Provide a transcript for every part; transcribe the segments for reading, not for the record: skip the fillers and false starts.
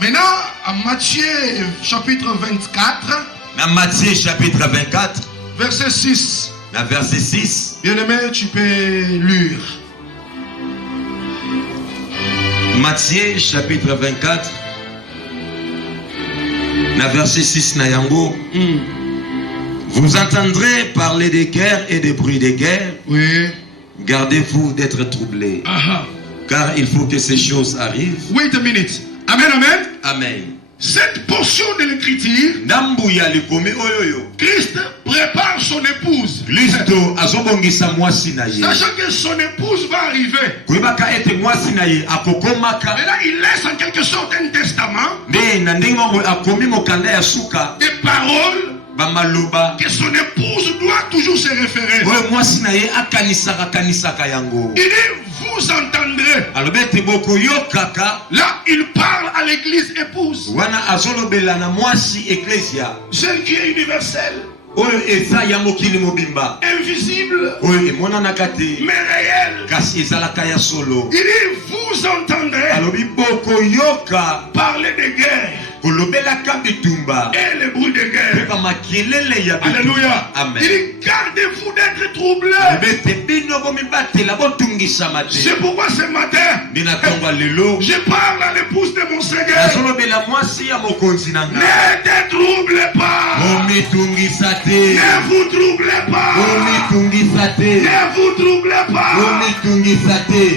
Maintenant, à Matthieu chapitre 24. Dans Matthieu chapitre 24. Verset 6. Dans verset 6. Bien-aimé, tu peux lire. Matthieu chapitre 24. Dans verset 6 na yango. Vous entendrez parler des guerres et des bruits des guerres. Oui. Gardez-vous d'être troublés. Car il faut que ces choses arrivent. Wait a minute. Amen, amen. Amen. Cette portion de l'écriture, Christ prépare son épouse. Sachant que son épouse va arriver. Et là, il laisse en quelque sorte un testament. Des paroles que son épouse doit toujours se référer. Il dit, vous entendrez. Là, il parle à l'église épouse. Celle qui est universelle. Invisible. Mais réelle. Il dit, vous entendrez parler de guerre. Et les bruits de guerre. Alléluia. Amen. Il dit, gardez-vous d'être troublés. C'est pourquoi ce matin, je parle à l'épouse de mon Seigneur. Ne te troublez pas. Ne vous troublez pas. Ne vous troublez pas.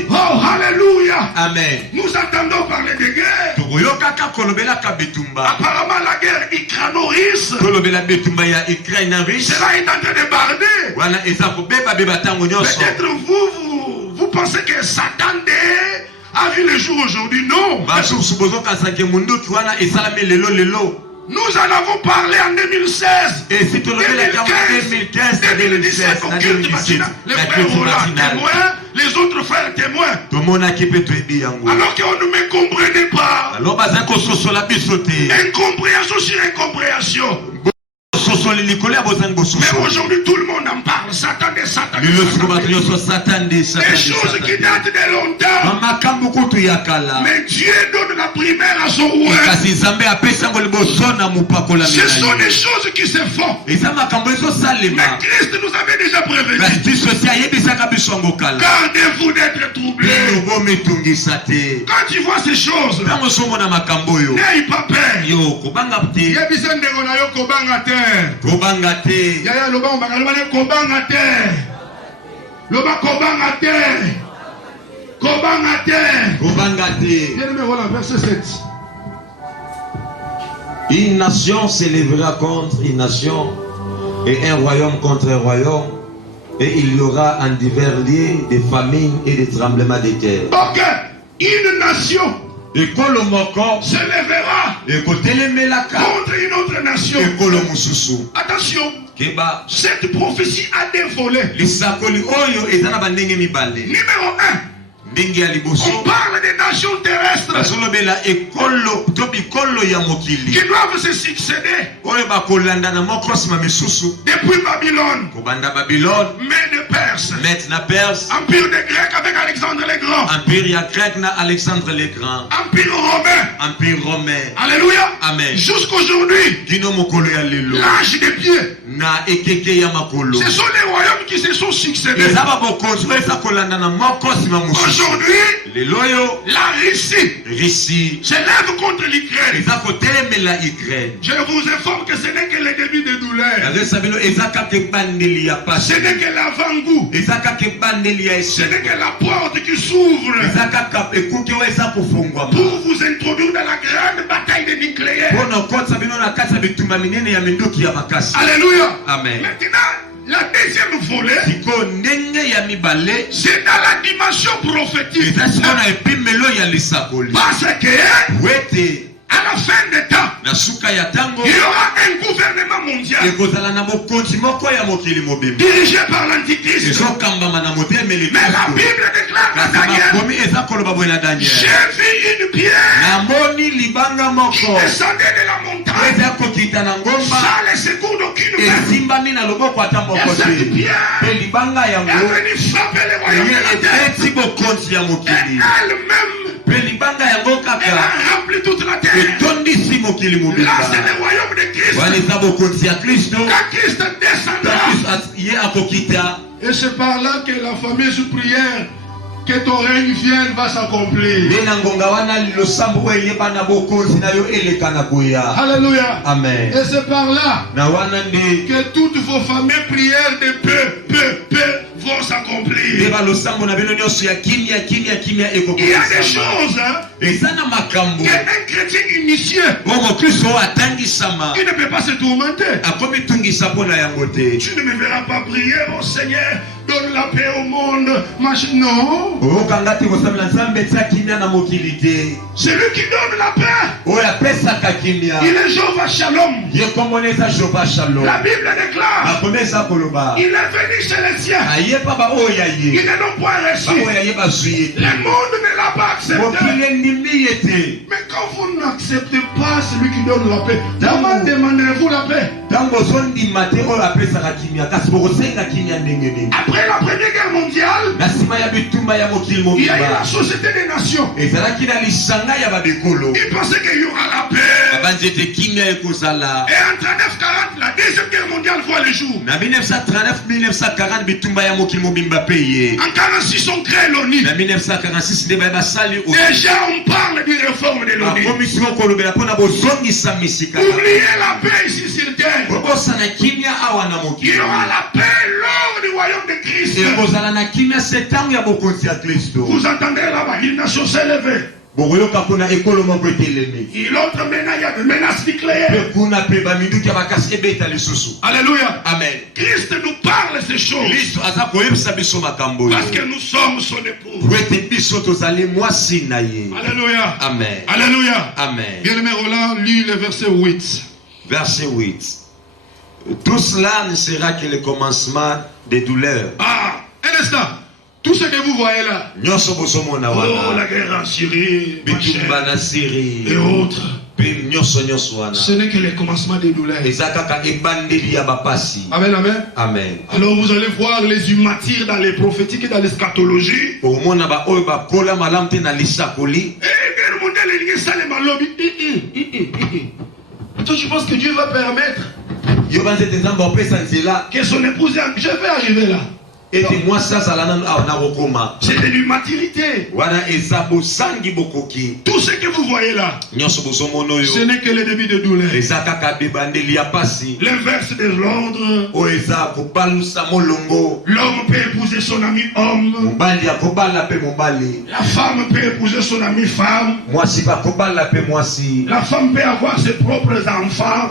Oh, alléluia. Amen. Nous entendons parler de guerre. Apparemment, la guerre ukraino-russe, cela est en train de barder. Peut-être vous pensez que Satan a vu le jour aujourd'hui. Non. Nous en avons parlé en 2016. Et si tu le 2015, 2017, les frères témoins, les autres frères témoins. Alors qu'on ne me comprenait pas. Incompréhension sur incompréhension. Mais aujourd'hui tout le monde en parle. Satan des Satan. Des choses qui datent de longtemps. Mais Dieu donne la primaire à son roi. Ce sont des choses qui se font. Mais Christ nous avait déjà prévenu. Gardez-vous d'être troublés. Quand tu vois ces choses, n'aie pas peur. Kobanga te. Yaya loba kobanga te. Loba kobanga te. Kobanga te. Kobanga te. Bien-aimé, voilà, verset 7. Une nation s'élèvera contre une nation et un royaume contre un royaume, et il y aura en divers lieux des famines et des tremblements de terre. Ok, une nation se lèvera contre une autre nation. Attention, cette prophétie a des volets. Numéro 1, on parle des nations terrestres qui doivent se succéder depuis Babylone, Mède de Perse, Empire des Grecs avec Alexandre le Grand, Empire romain, Alléluia. Amen. Jusqu'aujourd'hui, l'âge des pieds. Ce sont les royaumes qui se sont succédés. Aujourd'hui, la Russie se lève contre l'Ukraine. Je vous informe que ce n'est que le début de douleur. Ce n'est que l'avant-goût. Ce n'est que la porte qui s'ouvre pour vous introduire dans la grande bataille des nucléaires. Alléluia. Amen. Maintenant, la deuxième volet, c'est dans la dimension prophétique. Parce que à la fin des temps, il y aura un gouvernement mondial dirigé par l'Antichrist. Mais la Bible déclare dans Daniel, j'ai vu une pierre qui descendait de la montagne sans le secours d'aucune main. Et cette pierre est venue frapper les royaumes de la terre. Et elle-même, elle a rempli toute la terre. mokili mobimba. Là, c'est le royaume de Christ. Wana eza bokonzi ya Kristo. Quand Christ descendra. Ye akokita. Et c'est par là que la fameuse prière que ton règne vienne va s'accomplir. Alléluia. Amen. Et c'est par là que toutes vos fameuses prières de peu vont s'accomplir. Il y a des choses qu'un chrétien initié il ne peut pas se tourmenter. Tu ne me verras pas prier, oh Seigneur, donne la paix au monde. Non. C'est lui qui donne la paix. Il est Jéhovah Shalom. La Bible déclare il est venu chez les siens. Il n'est non point reçu. Le monde ne l'a pas accepté. Mais quand vous n'acceptez pas celui qui donne la paix, comment demandez-vous la paix? Après la Première Guerre mondiale, il y a eu la Société des Nations. Ils pensaient qu'il y aura la paix. Et en 1939-40, la Deuxième Guerre mondiale voit le jour. En 1946, on crée l'ONU. Déjà, on parle d'une réforme de l'ONU. Oubliez la paix ici sur terre. Il y aura la paix lors du royaume de Christ. Vous entendez là-bas, une nation s'est levée. Et l'autre maintenant, il y a des menaces nucléaires. Alléluia. Amen. Christ nous parle de ces choses. Parce que nous sommes son époux. Alléluia. Amen. Alléluia. Amen. Bien-aimé Roland, lis le verset 8. Verset 8. Tout cela ne sera que le commencement des douleurs. Ah, un instant. Tout ce que vous voyez là, la guerre en Syrie, et autres, ce n'est que le commencement des douleurs. Amen, amen. Amen. Alors vous allez voir les humatires dans les prophétiques et dans l'eschatologie. Et bien, toi, tu penses que Dieu va permettre que son épouse, je vais arriver là. C'est de l'immaturité. Tout ce que vous voyez là, ce n'est que le début de douleur. L'inverse de l'ordre. L'homme peut épouser son ami homme. La femme peut épouser son ami femme. La femme peut avoir ses propres enfants.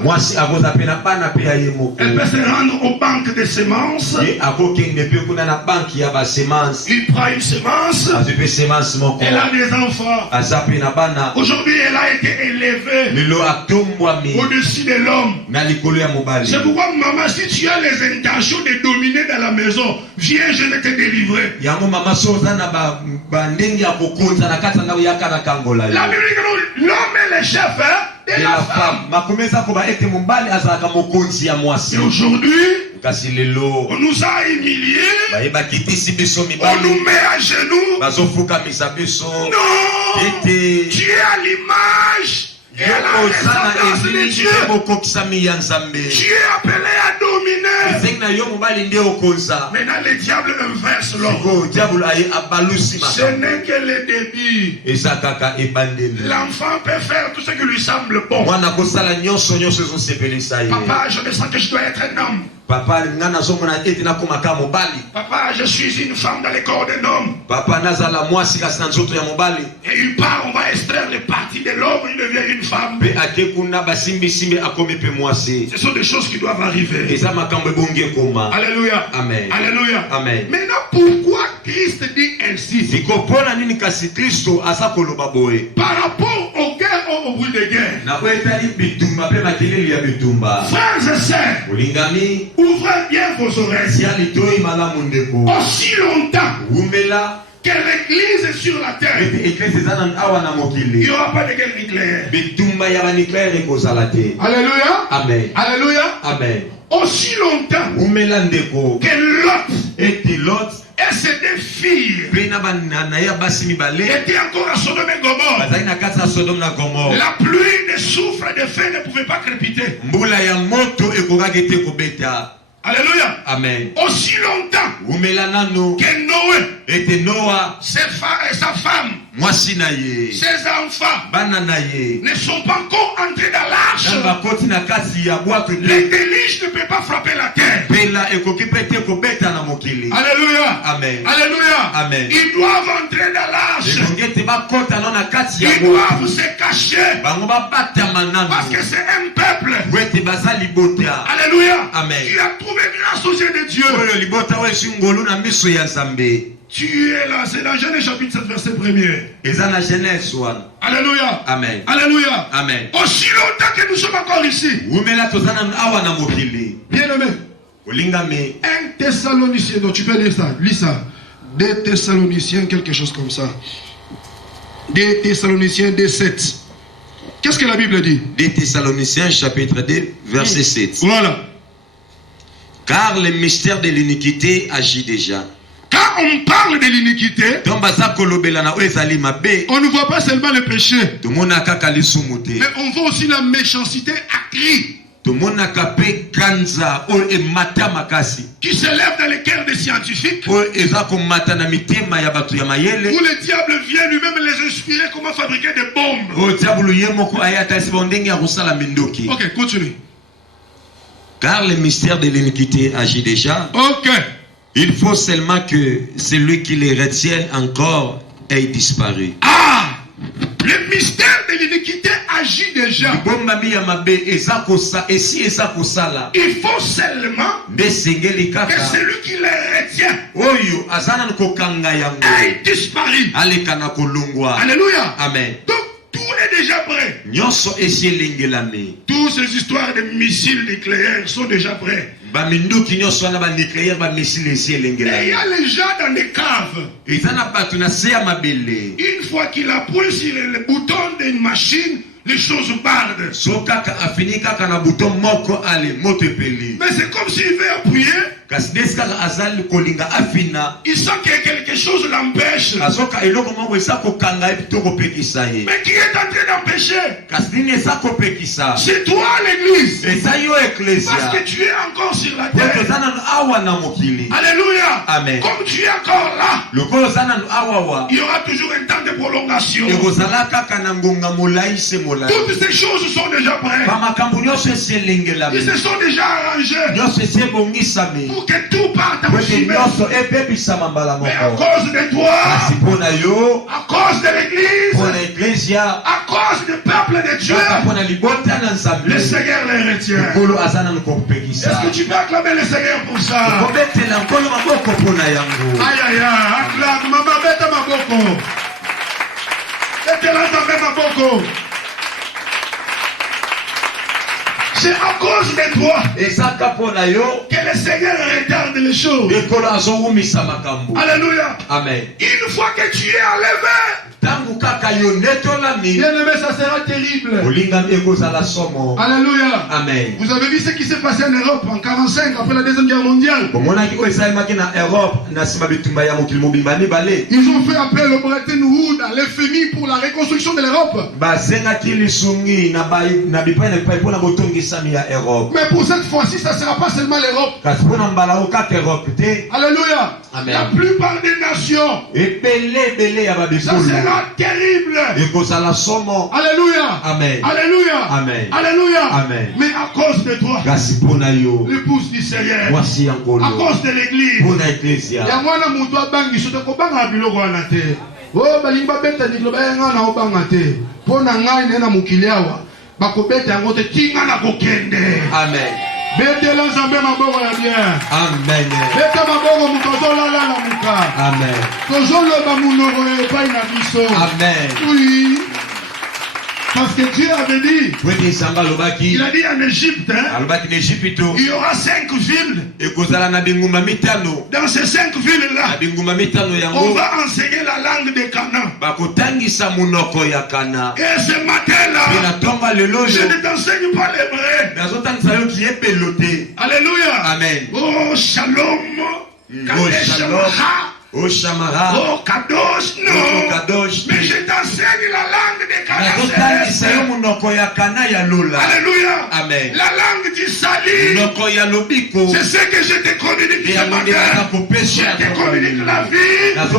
Elle peut se rendre aux banques de semences. Il prend une semence. Elle a des enfants. Aujourd'hui, elle a été élevée au-dessus de l'homme. C'est pourquoi, maman, si tu as les intentions de dominer dans la maison, viens, je vais te délivrer. La Bible dit que l'homme est le chef de la femme. Et aujourd'hui, on nous a humiliés. On nous met à genoux. Non. Tu es à l'image et à la ressemblance de Dieu. Tu es appelé à dominer. Maintenant le diable inverse l'homme. Ce n'est que le début. L'enfant peut faire tout ce qui lui semble bon. Papa, je me sens que je dois être un homme. Papa, je suis une femme dans le corps d'un homme. Et il part, on va extraire les parties de l'homme, il devient une femme. Ce sont des choses qui doivent arriver. Alléluia. Amen. Alléluia. Amen. Maintenant, pourquoi Christ dit ainsi? Par rapport aux guerres, aux bruits de guerre. Frères et sœurs, ouvrez bien vos oreilles. Aussi longtemps que l'église est sur la terre, il n'y aura pas de guerre nucléaire. Alléluia. Amen. Alléluia. Amen. Aussi longtemps que Lot et ses deux filles étaient encore à Sodome et Gomorrhe, la pluie de soufre et de feu ne pouvaient pas crépiter. Mbula ya moto ekokaki kobeta. Alléluia. Amen. Aussi longtemps que Noé était Noah, sa femme, ses enfants ne sont pas encore entrés dans l'arche. Les déluges ne peuvent pas frapper la terre. Alléluia. Amen. Alléluia. Amen. Ils doivent entrer dans l'arche. Ils doivent se cacher. Parce que c'est un peuple. Alléluia. Amen. Tu as trouvé grâce aux yeux de Dieu. Tu es là, c'est dans Genèse chapitre 7 verset 1er. Alléluia. Amen. Alléluia. Amen. Aussi longtemps que nous sommes encore ici. Bien aimé. 1 Thessaloniciens, donc tu peux lire ça, lis ça. 2 Thessaloniciens, quelque chose comme ça. 2 Thessaloniciens 2:7. Qu'est-ce que la Bible dit? 2 Thessaloniciens chapitre 2 verset 7. Voilà. Car le mystère de l'iniquité agit déjà. Quand on parle de l'iniquité, on ne voit pas seulement le péché, mais on voit aussi la méchanceté accrue qui s'élève dans les cœurs des scientifiques, où le diable vient lui-même les inspirer comment fabriquer des bombes. Ok, continue. Car le mystère de l'iniquité agit déjà. Ok. Il faut seulement que celui qui les retienne encore ait disparu. Ah! Le mystère de l'iniquité agit déjà. Il faut seulement que celui qui les retient ait disparu. Alléluia. Amen. Donc tout est déjà prêt. Toutes ces histoires de missiles nucléaires sont déjà prêts. Et il y a les gens dans les caves. Une fois qu'il appuie sur le bouton d'une machine, les choses bardent. Mais c'est comme s'il veut appuyer. Il sent que quelque chose l'empêche. Mais qui est en train d'empêcher? C'est toi l'église. Parce que tu es encore sur la terre. Alléluia. Amen. Comme tu es encore là, il y aura toujours un temps de prolongation. Toutes ces choses sont déjà prêtes. Ils se sont déjà arrangés pour que tout parte en chemin. Mais à cause de toi, à cause de l'église, à cause du peuple de Dieu, le Seigneur les retient. Est-ce que tu peux acclamer le Seigneur pour ça? Aïe aïe aïe, acclame, maman, bête ma boko. Bête la ma boko. C'est à cause de toi que le Seigneur regarde les choses. Alléluia. Amen. Une fois que tu es enlevé, bien aimé, ça sera terrible. Alléluia. Amen. Vous avez vu ce qui s'est passé en Europe en 1945 après la Deuxième Guerre mondiale. Ils ont fait appel au Bretton Woods, à l'FMI pour la reconstruction de l'Europe. Mais pour cette fois-ci, ça ne sera pas seulement l'Europe. Alléluia. Amen. La plupart des nations, ça sera terrible. Alléluia. Amen. Alléluia. Amen. Alléluia. Amen. Mais à cause de toi, l'épouse du Seigneur, à cause de l'église, il y a moi qui bangi soto ko banga biloko wana te. Oh balimba beta diklo bayenga na obanga te. Pona ngai na mukili awa. Bakobeta yango te tinga na kokende. Amen. Bete la nzambe maboko ya bien. Amen. Bete maboko mukozo la la muka. Amen. Tozo le ba munoko epai na biso. Amen. Oui. Parce que Dieu avait dit, il a dit en Égypte, il y aura 5 villes. Dans ces 5 villes-là, on va enseigner la langue de Canaan. Et ce matin-là, je ne t'enseigne pas l'hébreu. Alléluia. Amen. Oh, shalom. Oh, shalom. Oh Shamara. Oh Kadosh, non. Kadosh. Mais je t'enseigne la langue des Canaan célestes. Alléluia. Amen. La langue du salut. C'est ce que je te communique ce matin. Je te communique la vie. Parce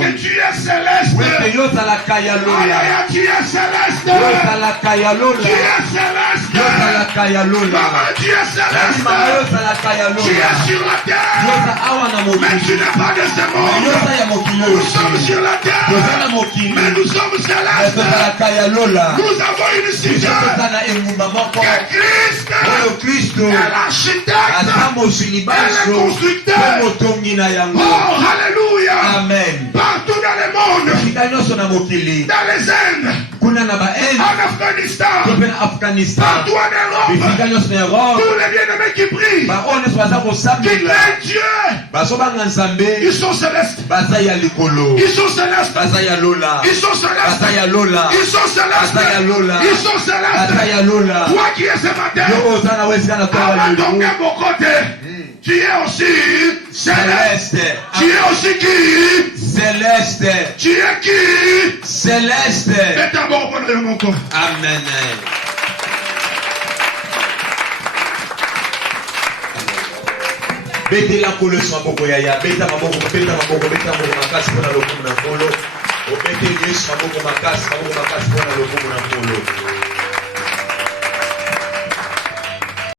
que tu es céleste. Alléluia, tu es céleste. Tu es céleste. Maman, tu es céleste. Tu es sur la terre. Mais tu n'es pas de ce monde. Nous sommes sur la terre. Mais nous sommes célestes. Nous avons une cité. Que Christ est l'architecte. Elle est le constructeur. Oh, alléluia. Amen. Partout dans le monde. Dans les Indes. En Afghanistan. Partout en Europe. Tous les bien-aimés qui prient. Qui craignent Dieu. Ils sont célestes. Ils sont célestes. Ils sont célestes. Ils sont célestes. Ils sont célestes. Toi qui es ce matin, avant ton côté, tu es aussi céleste. Tu es aussi qui? Céleste. Tu es qui? Céleste. Et d'abord, mon corps. Amen. Bete la kolo sa boko yaya, beta maboko makasi pona lokumu na kolo. Obete yesu maboko makasi pona lokumu na kolo.